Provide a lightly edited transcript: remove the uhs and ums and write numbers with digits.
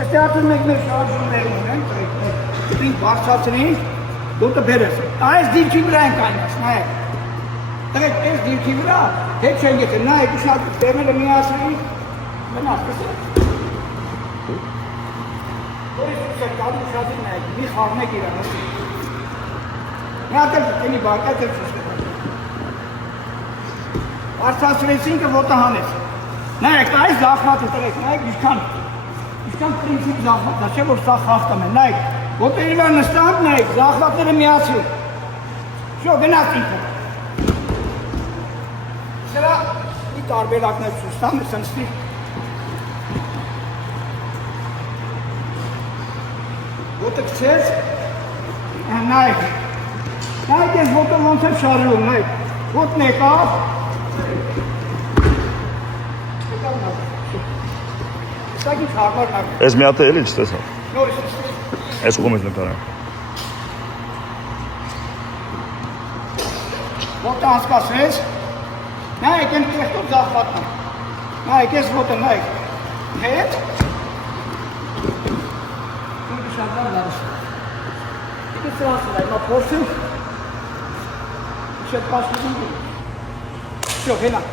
Ես դեռ մեկ շարժումներ ունեն, դրին բարձրացնի, դուտը բերես։ Այս դիրքի վրա են կայնած, նայեք։ Դրեք այս դիրքի վրա, հետ չեն գետը, նայեք, ուշատ դերները միասնի, մնաց, կսեք։ Որից ուշատ կադու ուշատին նայեք, մի խաղնեք իրան, մի ատել կտենի բակ, այդել չուշտ։ Բարձրացրեցինքը ոտը հանեց։ Նայեք, այս զախվատը տրեք, նայեք, Իշքան պրինցիպ զախվատն է, չէ որ սա խախտում է, նայեք, ոտերի վրա նստանք, նայեք, զախվատները միացրի, շո գնաց ինքը, սրա մի տարբերակներ սուստան, ես նստի, ոտը կցեց, նայեք, ես ոտը ոնց եմ շարժում, նայեք, ոտն եկավ, Ես մի հատ էլի չտեսա։ Ես ուղում ես նկարը։ Ոտը անցկացրեց, նայեք են կեղտոր զախվատն, նայեք ես ոտը, նայեք, հետ, ինքը շատար լարս, ինքը սրասն է, մա փորձեմ, շետ պաշկիզում գուր, շո, հենա։